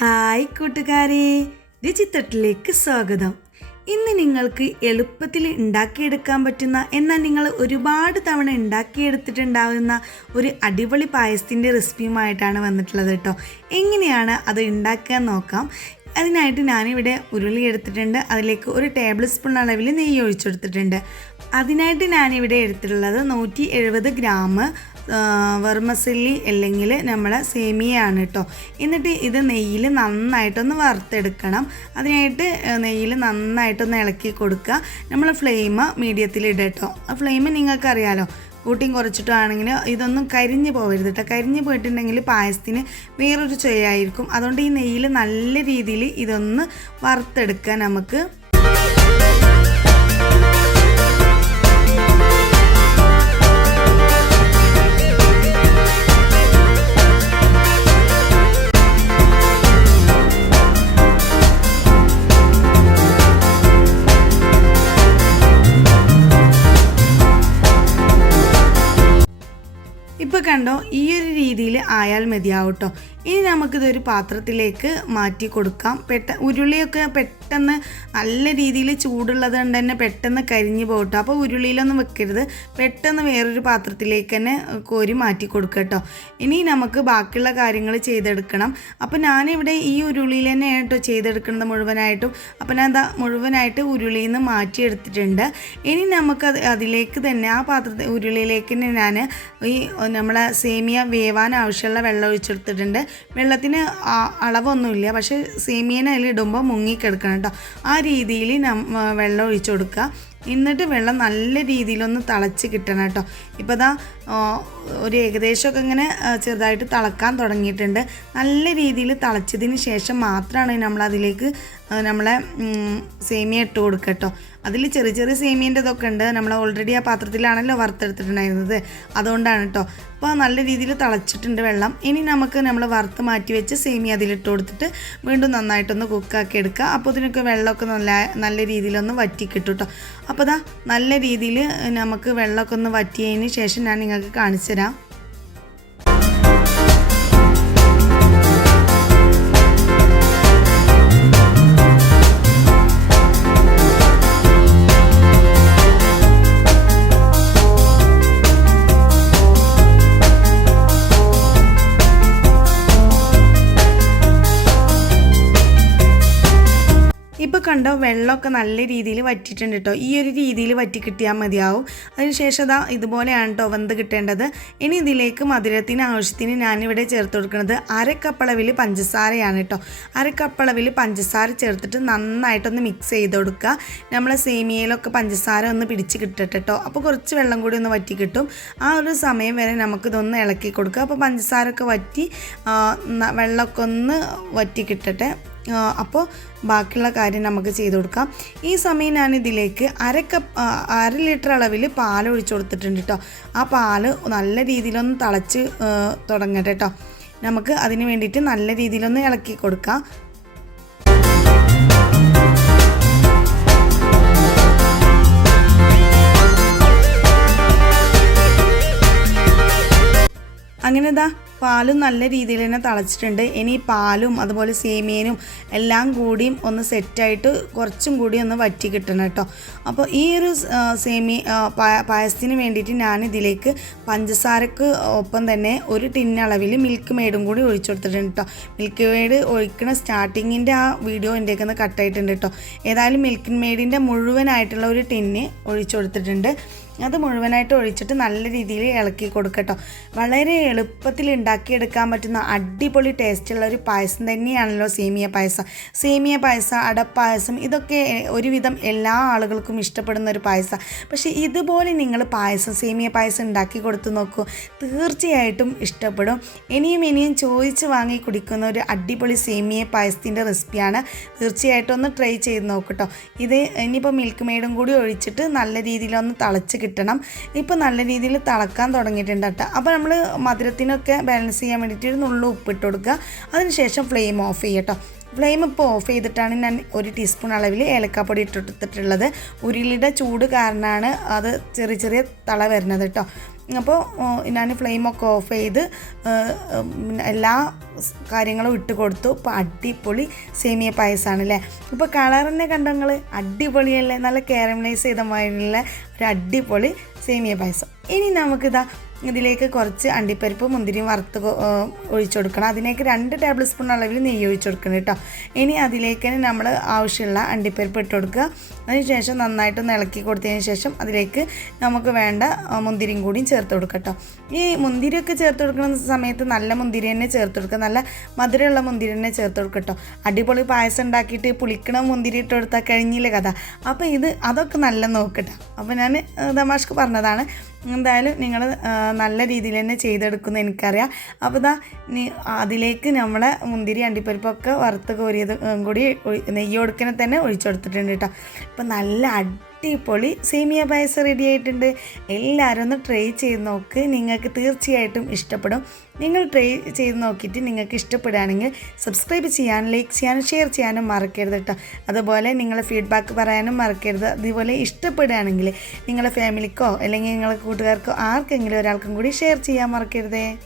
Hi കൂട്ടുകാരെ. രുചിത്തട്ടിലേക്ക് സ്വാഗതം. ഇന്ന് നിങ്ങൾക്ക് എളുപ്പത്തിൽ ഉണ്ടാക്കിയെടുക്കാൻ പറ്റുന്ന എന്നാൽ നിങ്ങൾ ഒരുപാട് തവണ ഉണ്ടാക്കിയെടുത്തിട്ടുണ്ടാവുന്ന ഒരു അടിപൊളി പായസത്തിന്റെ റെസിപ്പിയുമായിട്ടാണ് വന്നിട്ടുള്ളത് കേട്ടോ. എങ്ങനെയാണ് അത് ഉണ്ടാക്കാൻ നോക്കാം. അതിനായിട്ട് ഞാനിവിടെ ഉരുളി എടുത്തിട്ടുണ്ട്. അതിലേക്ക് ഒരു ടേബിൾ സ്പൂൺ അളവിൽ നെയ്യ് ഒഴിച്ചെടുത്തിട്ടുണ്ട് അതിനായിട്ട് ഞാനിവിടെ എടുത്തിട്ടുള്ളത് നൂറ്റി എഴുപത് ഗ്രാം വെർമസില്ലി അല്ലെങ്കിൽ നമ്മൾ സേമിയയാണ് കേട്ടോ എന്നിട്ട് ഇത് നെയ്യിൽ നന്നായിട്ടൊന്ന് വറുത്തെടുക്കണം. അതിനായിട്ട് നെയ്യിൽ നന്നായിട്ടൊന്ന് ഇളക്കി കൊടുക്കുക. നമ്മൾ ഫ്ലെയിം മീഡിയത്തിൽ ഇടട്ടോ ആ ഫ്ലെയിം നിങ്ങൾക്കറിയാലോ കൂട്ടിയും കുറച്ചിട്ടാണെങ്കിൽ ഇതൊന്നും കരിഞ്ഞു പോകരുത് കേട്ടോ കരിഞ്ഞു പോയിട്ടുണ്ടെങ്കിൽ പായസത്തിന് വേറൊരു ചൊയ്യായിരിക്കും അതുകൊണ്ട് ഈ നെയ്യിൽ നല്ല രീതിയിൽ ഇതൊന്ന് വറുത്തെടുക്കുക നമുക്ക്. ഇപ്പോൾ കണ്ടോ ഈ ഒരു രീതിയിൽ ആയാൽ മതിയാവും കേട്ടോ ഇനി നമുക്കിതൊരു പാത്രത്തിലേക്ക് മാറ്റി കൊടുക്കാം. പെട്ട ഉരുളിയൊക്കെ പെട്ടെന്ന് നല്ല രീതിയിൽ ചൂടുള്ളത് കൊണ്ട് തന്നെ പെട്ടെന്ന് കരിഞ്ഞു പോകട്ടോ. അപ്പോൾ ഉരുളിയിലൊന്നും വെക്കരുത്. പെട്ടെന്ന് വേറൊരു പാത്രത്തിലേക്ക് തന്നെ കോരി മാറ്റി കൊടുക്കുക കേട്ടോ ഇനി നമുക്ക് ബാക്കിയുള്ള കാര്യങ്ങൾ ചെയ്തെടുക്കണം. അപ്പോൾ ഞാനിവിടെ ഈ ഉരുളിയിൽ തന്നെ കേട്ടോ ചെയ്തെടുക്കുന്നത് മുഴുവനായിട്ടും. അപ്പോൾ ഞാൻ എന്താ മുഴുവനായിട്ട് ഉരുളിയിൽ നിന്ന് മാറ്റിയെടുത്തിട്ടുണ്ട്. ഇനി നമുക്ക് അതിലേക്ക് തന്നെ ആ പാത്രത്തിൽ ഉരുളിയിലേക്ക് തന്നെ ഞാൻ ഈ നമ്മളെ സേമിയ വേവാൻ ആവശ്യമുള്ള വെള്ളം ഒഴിച്ചെടുത്തിട്ടുണ്ട്. വെള്ളത്തിന് അളവൊന്നുമില്ല. പക്ഷേ സേമിയനെ അതിൽ ഇടുമ്പോൾ മുങ്ങിക്കിടക്കണം കേട്ടോ. ആ രീതിയിൽ വെള്ളം ഒഴിച്ചു കൊടുക്കുക. എന്നിട്ട് വെള്ളം നല്ല രീതിയിലൊന്ന് തിളച്ച് കിട്ടണം കേട്ടോ. ഇപ്പോൾ ദാ ഒരു ഏകദേശമൊക്കെ ഇങ്ങനെ ചെറുതായിട്ട് തിളക്കാൻ തുടങ്ങിയിട്ടുണ്ട്. നല്ല രീതിയിൽ തിളച്ചതിന് ശേഷം മാത്രമാണ് നമ്മൾ അതിലേക്ക് നമ്മളെ സേമിയ ഇട്ട് കൊടുക്കുക കേട്ടോ. അതിൽ ചെറിയ ചെറിയ സേമിയന്റെ ഇതൊക്കെ ഉണ്ട്. നമ്മൾ ഓൾറെഡി ആ പാത്രത്തിലാണല്ലോ വറുത്തെടുത്തിട്ടുണ്ടായിരുന്നത്. അതുകൊണ്ടാണ് കേട്ടോ അപ്പോൾ നല്ല രീതിയിൽ തിളച്ചിട്ടുണ്ട് വെള്ളം. ഇനി നമുക്ക് നമ്മൾ വറുത്ത് മാറ്റി വെച്ച് സേമിയ അതിലിട്ട് കൊടുത്തിട്ട് വീണ്ടും നന്നായിട്ടൊന്ന് കുക്കാക്കി എടുക്കുക അപ്പോൾ ഇതിനൊക്കെ വെള്ളമൊക്കെ നല്ല നല്ല രീതിയിലൊന്ന് വറ്റി കിട്ടും കേട്ടോ അപ്പോൾ ദാ നല്ല രീതിയിൽ നമുക്ക് വെള്ളമൊക്കെ ഒന്ന് വറ്റിയതിന് ശേഷം ഞാൻ നിങ്ങൾക്ക് കാണിച്ചു തരാം. കണ്ടോ വെള്ളമൊക്കെ നല്ല രീതിയിൽ വറ്റിയിട്ടുണ്ട് കേട്ടോ. ഈ ഒരു രീതിയിൽ വറ്റി കിട്ടിയാൽ മതിയാവും. അതിനുശേഷം അതാ ഇതുപോലെയാണ് കേട്ടോ വെന്ത് കിട്ടേണ്ടത്. ഇനി ഇതിലേക്ക് മധുരത്തിന് ആവശ്യത്തിന് ഞാനിവിടെ ചേർത്ത് കൊടുക്കുന്നത് അരക്കപ്പളവിൽ പഞ്ചസാരയാണ് കേട്ടോ അരക്കപ്പളവിൽ പഞ്ചസാര ചേർത്തിട്ട് നന്നായിട്ടൊന്ന് മിക്സ് ചെയ്ത് കൊടുക്കുക. നമ്മളെ സേമിയയിലൊക്കെ പഞ്ചസാര ഒന്ന് പിടിച്ച് കിട്ടട്ടെ കേട്ടോ അപ്പോൾ കുറച്ച് വെള്ളം കൂടി ഒന്ന് വറ്റി കിട്ടും. ആ ഒരു സമയം വരെ നമുക്കിതൊന്ന് ഇളക്കി കൊടുക്കുക. അപ്പോൾ പഞ്ചസാരൊക്കെ വറ്റി വെള്ളമൊക്കെ ഒന്ന് വറ്റി കിട്ടട്ടെ. അപ്പോൾ ബാക്കിയുള്ള കാര്യം നമുക്ക് ചെയ്ത് കൊടുക്കാം. ഈ സമയം ഞാൻ ഇതിലേക്ക് അര കപ്പ് അര ലിറ്റർ അളവിൽ പാൽ ഒഴിച്ചു കൊടുത്തിട്ടുണ്ട് കേട്ടോ ആ പാൽ നല്ല രീതിയിലൊന്ന് തിളച്ച് തുടങ്ങട്ടെ കേട്ടോ നമുക്ക് അതിന് വേണ്ടിയിട്ട് നല്ല രീതിയിലൊന്ന് ഇളക്കി കൊടുക്കാം. അങ്ങനെ പാലും നല്ല രീതിയിൽ തന്നെ തിളച്ചിട്ടുണ്ട്. ഇനി പാലും അതുപോലെ സേമിയനും എല്ലാം കൂടിയും ഒന്ന് സെറ്റായിട്ട് കുറച്ചും കൂടി ഒന്ന് വറ്റി കിട്ടണം കേട്ടോ. അപ്പോൾ ഈ ഒരു സേമി പായസത്തിന് വേണ്ടിയിട്ട് ഞാൻ ഇതിലേക്ക് പഞ്ചസാരക്ക് ഒപ്പം തന്നെ ഒരു ടിന്നളവിൽ മിൽക്ക് മെയ്ഡും കൂടി ഒഴിച്ചു കൊടുത്തിട്ടുണ്ട് കേട്ടോ. മിൽക്ക് മെയ്ഡ് ഒഴിക്കുന്ന സ്റ്റാർട്ടിങ്ങിന്റെ ആ വീഡിയോ എന്റെയൊക്കെ ഒന്ന് കട്ടായിട്ടുണ്ട് കേട്ടോ. ഏതായാലും മിൽക്ക് മെയ്ഡിന്റെ മുഴുവനായിട്ടുള്ള ഒരു ടിന്ന് ഒഴിച്ചു കൊടുത്തിട്ടുണ്ട്. അത് മുഴുവനായിട്ട് ഒഴിച്ചിട്ട് നല്ല രീതിയിൽ ഇളക്കി കൊടുക്കട്ടോ വളരെ എളുപ്പത്തിൽ ഉണ്ടാക്കിയെടുക്കാൻ പറ്റുന്ന അടിപൊളി ടേസ്റ്റുള്ള ഒരു പായസം തന്നെയാണല്ലോ സേമിയ പായസം. സേമിയ പായസം അടപ്പായസം ഇതൊക്കെ ഒരുവിധം എല്ലാ ആളുകൾക്കും ഇഷ്ടപ്പെടുന്ന ഒരു പായസം. പക്ഷേ ഇതുപോലെ നിങ്ങൾ പായസം സേമിയ പായസം ഉണ്ടാക്കി കൊടുത്തു നോക്കൂ തീർച്ചയായിട്ടും ഇഷ്ടപ്പെടും. ഇനിയും ഇനിയും ചോദിച്ച് വാങ്ങി കുടിക്കുന്ന ഒരു അടിപൊളി സേമിയ പായസത്തിന്റെ റെസിപ്പിയാണ്. തീർച്ചയായിട്ടും ഒന്ന് ട്രൈ ചെയ്ത് നോക്കട്ടോ. ഇത് ഇനിയിപ്പോൾ മിൽക്ക് മെയ്ഡും കൂടി ഒഴിച്ചിട്ട് നല്ല രീതിയിലൊന്ന് തിളച്ച് കിട്ടണം. ഇപ്പോൾ നല്ല രീതിയിൽ തിളക്കാൻ തുടങ്ങിയിട്ടുണ്ട് കേട്ടോ. അപ്പോൾ നമ്മൾ മധുരത്തിനൊക്കെ ബാലൻസ് ചെയ്യാൻ വേണ്ടിയിട്ട് ഒരു നുള്ളു ഉപ്പിട്ട് കൊടുക്കുക. അതിനുശേഷം ഫ്ലെയിം ഓഫ് ചെയ്യട്ടോ ഫ്ലെയിം ഇപ്പോൾ ഓഫ് ചെയ്തിട്ടാണ് ഞാൻ ഒരു ടീസ്പൂൺ അളവിൽ ഏലക്കാപ്പൊടി ഇട്ടെടുത്തിട്ടുള്ളത് ഉരുളിയുടെ ചൂട് കാരണമാണ് അത് ചെറിയ ചെറിയ തള വരുന്നത് കേട്ടോ അപ്പോൾ ഞാൻ ഫ്ലെയിമൊക്കെ ഓഫ് ചെയ്ത് എല്ലാ കാര്യങ്ങളും ഇട്ട് കൊടുത്തു. ഇപ്പോൾ അടിപൊളി സേമിയ പായസമാണ് അല്ലേ ഇപ്പോൾ കളറിനെ കണ്ട നിങ്ങൾ അടിപൊളിയല്ലേ? നല്ല കാരമലൈസ് ചെയ്ത ഒരു അടിപൊളി സേമിയ പായസം. ഇനി നമുക്കിതാ ഇതിലേക്ക് കുറച്ച് അണ്ടിപ്പരിപ്പ് മുന്തിരിയും വറുത്ത് ഒഴിച്ചു കൊടുക്കണം. അതിലേക്ക് രണ്ട് ടേബിൾ സ്പൂൺ അളവിൽ നെയ്യ് ഒഴിച്ചു കൊടുക്കണം കേട്ടോ. ഇനി അതിലേക്ക് നമ്മൾ ആവശ്യമുള്ള അണ്ടിപ്പരിപ്പ് ഇട്ട് കൊടുക്കുക. അതിനുശേഷം നന്നായിട്ട് ഇളക്കി കൊടുത്തതിന് ശേഷം അതിലേക്ക് നമുക്ക് വേണ്ട മുന്തിരിയും കൂടിയും ചേർത്ത് കൊടുക്കുക കേട്ടോ. ഈ മുന്തിരിയൊക്കെ ചേർത്ത് കൊടുക്കുന്ന സമയത്ത് നല്ല മുന്തിരി തന്നെ ചേർത്ത് കൊടുക്കുക. നല്ല മധുരമുള്ള മുന്തിരി തന്നെ ചേർത്ത് കൊടുക്കുക കേട്ടോ. അടിപൊളി പായസം ഉണ്ടാക്കിയിട്ട് പുളിക്കണ മുന്തിരി ഇട്ട് കൊടുത്താൽ കഴിഞ്ഞില്ല കഥ. അപ്പോൾ ഇത് അതൊക്കെ നല്ല നോക്കട്ടെ അപ്പോൾ ഞാൻ തമാഷ്ക്ക് പറഞ്ഞതാണ് എന്തായാലും നിങ്ങൾ നല്ല രീതിയിൽ തന്നെ ചെയ്തെടുക്കുന്ന എനിക്കറിയാം. അപ്പോൾ ഇതാ അതിലേക്ക് നമ്മളെ മുന്തിരി അണ്ടിപ്പരിപ്പൊക്കെ വറുത്ത് കോരിയത് കൂടി നെയ്യ് കൊടുക്കണ തന്നെ ഒഴിച്ചു കൊടുത്തിട്ടുണ്ട് കേട്ടോ. ഇപ്പം നല്ല അടിപൊളി സേമിയ പായസം റെഡി ആയിട്ടുണ്ട്. എല്ലാവരും ഒന്ന് ട്രൈ ചെയ്ത് നോക്ക്. നിങ്ങൾക്ക് തീർച്ചയായിട്ടും ഇഷ്ടപ്പെടും. നിങ്ങൾ ട്രൈ ചെയ്ത് നോക്കിയിട്ട് നിങ്ങൾക്ക് ഇഷ്ടപ്പെടുകയാണെങ്കിൽ സബ്സ്ക്രൈബ് ചെയ്യാനും ലൈക്ക് ചെയ്യാനും ഷെയർ ചെയ്യാനും മറക്കരുത് കേട്ടോ. അതുപോലെ നിങ്ങളെ ഫീഡ്ബാക്ക് പറയാനും മറക്കരുത്. അതുപോലെ ഇഷ്ടപ്പെടുകയാണെങ്കിൽ നിങ്ങളുടെ ഫാമിലിക്കോ അല്ലെങ്കിൽ നിങ്ങളുടെ കൂട്ടുകാർക്കോ ആർക്കെങ്കിലും ഒരാൾക്കും കൂടി ഷെയർ ചെയ്യാൻ മറക്കരുതേ.